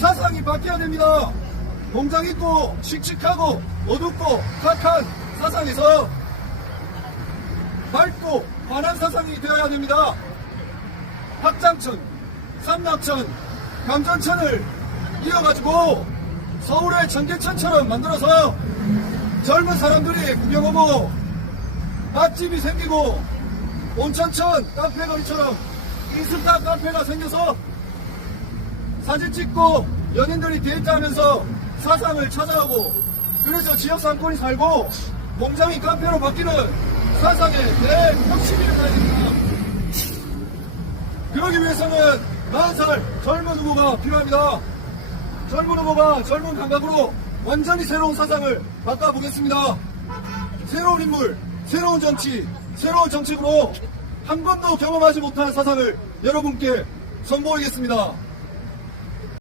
사상이 바뀌어야 됩니다. 공장 있고 씩씩하고 어둡고 탁한 사상에서 밝고 환한 사상이 되어야 됩니다. 확장천, 삼락천, 감전천을 이어가지고 서울의 청계천처럼 만들어서 젊은 사람들이 구경하고 맛집이 생기고 온천천 카페거리처럼 인스타 카페가 생겨서 사진 찍고 연인들이 데이트하면서 사상을 찾아오고 그래서 지역 상권이 살고 공장이 카페로 바뀌는 사상의 대혁신이 일어나야 됩니다. 그러기 위해서는 40살 젊은 후보가 필요합니다. 젊은 후보가 젊은 감각으로 완전히 새로운 사상을 바꿔보겠습니다. 새로운 인물, 새로운 정치, 새로운 정책으로 한 번도 경험하지 못한 사상을 여러분께 선보이겠습니다.